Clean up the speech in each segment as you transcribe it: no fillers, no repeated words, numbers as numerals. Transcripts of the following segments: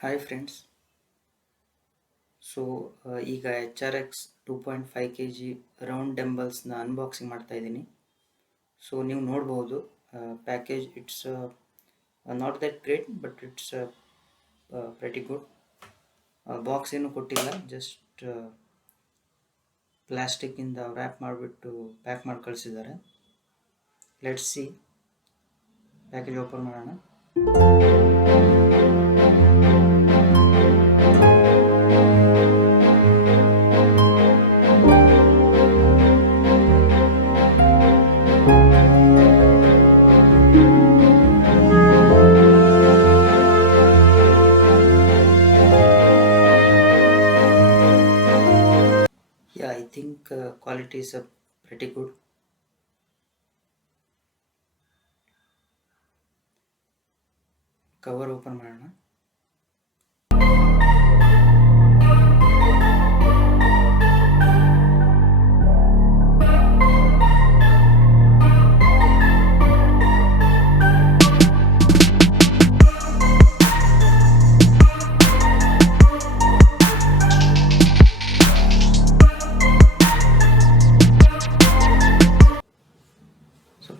Hi friends. ಈಗ HRX 2.5 KG round ಡಂಬಲ್ಸ್ನ ಅನ್ಬಾಕ್ಸಿಂಗ್ ಮಾಡ್ತಾ ಇದ್ದೀನಿ. ನೀವು ನೋಡ್ಬೋದು package it's not that great but it's pretty good. Box ಏನು ಕೊಟ್ಟಿಲ್ಲ, ಜಸ್ಟ್ ಪ್ಲಾಸ್ಟಿಕ್ಕಿಂದ ವ್ರ್ಯಾಪ್ ಮಾಡಿಬಿಟ್ಟು ಪ್ಯಾಕ್ ಮಾಡಿ ಕಳಿಸಿದ್ದಾರೆ. ಲೆಟ್ಸ್ ಸಿ, ಪ್ಯಾಕೇಜ್ ಓಪನ್ ಮಾಡೋಣ. Yeah, I think quality is pretty good. Cover open ಮಾಡೋಣ.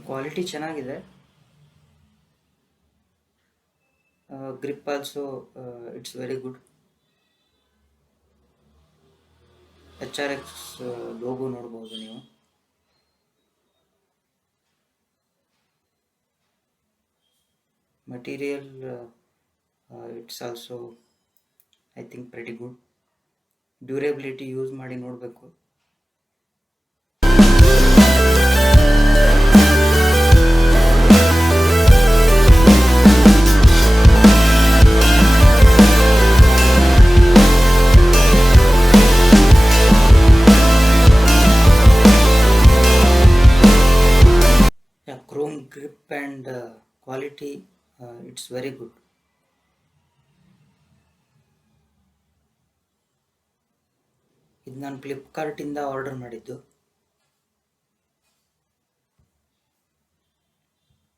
ಕ್ವಾಲಿಟಿ ಚೆನ್ನಾಗಿದೆ. Grip also it's very good. HRX logo ನೋಡ್ಬೋದು ನೀವು. Material it's also I think pretty good. Durability use ಮಾಡಿ ನೋಡಬೇಕು. Chrome grip and quality, it's very good. ಇದು ನಾನು ಫ್ಲಿಪ್ಕಾರ್ಟಿಂದ ಆರ್ಡರ್ ಮಾಡಿದ್ದು.